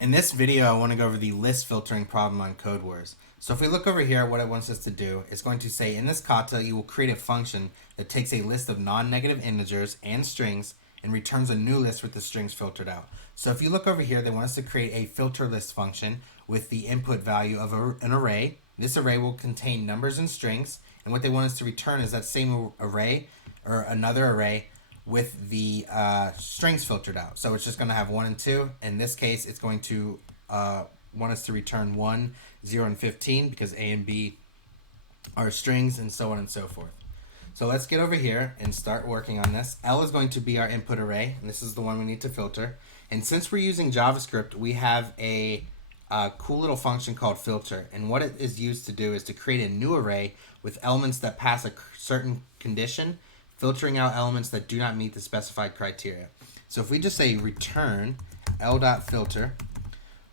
In this video, I want to go over the list filtering problem on Codewars. So if we look over here, what it wants us to do is going to say in this kata, you will create a function that takes a list of non-negative integers and strings and returns a new list with the strings filtered out. So if you look over here, they want us to create a filter list function with the input value of an array. This array will contain numbers and strings, and what they want us to return is that same array or another array with the strings filtered out. So it's just going to have 1 and 2. In this case, it's going to want us to return 1, 0, and 15 because A and B are strings, and so on and so forth. So let's get over here and start working on this. L is going to be our input array, and this is the one we need to filter. And since we're using JavaScript, we have a cool little function called filter. And what it is used to do is to create a new array with elements that pass a certain condition, filtering out elements that do not meet the specified criteria. So if we just say return l.filter,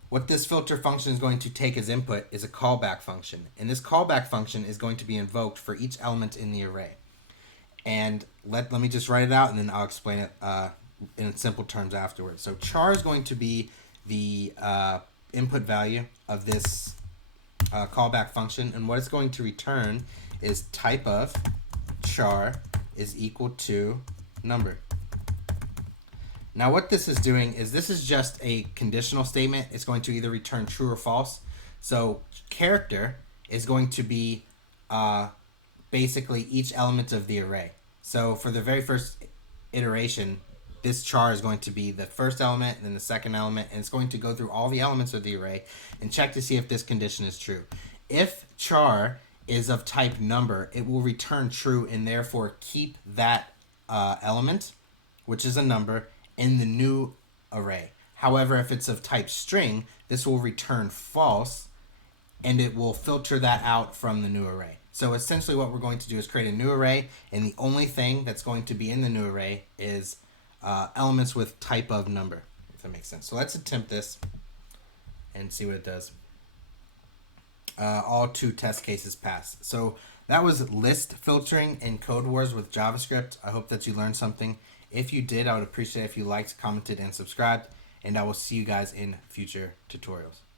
what this filter function is going to take as input is a callback function. And this callback function is going to be invoked for each element in the array. And let me just write it out, and then I'll explain it in simple terms afterwards. So char is going to be the input value of this callback function, and what it's going to return is type of char is equal to number. Now what this is doing is this is just a conditional statement. It's going to either return true or false. So character is going to be basically each element of the array. So for the very first iteration, this char is going to be the first element and then the second element, and it's going to go through all the elements of the array and check to see if this condition is true. If char is of type number, it will return true and therefore keep that element, which is a number, in the new array. However, if it's of type string, this will return false and it will filter that out from the new array. So essentially what we're going to do is create a new array, and the only thing that's going to be in the new array is elements with type of number, if that makes sense. So let's attempt this and see what it does. All 2 test cases pass. So that was list filtering in Codewars with JavaScript. I hope that you learned something. If you did, I would appreciate if you liked, commented, and subscribed, and I will see you guys in future tutorials.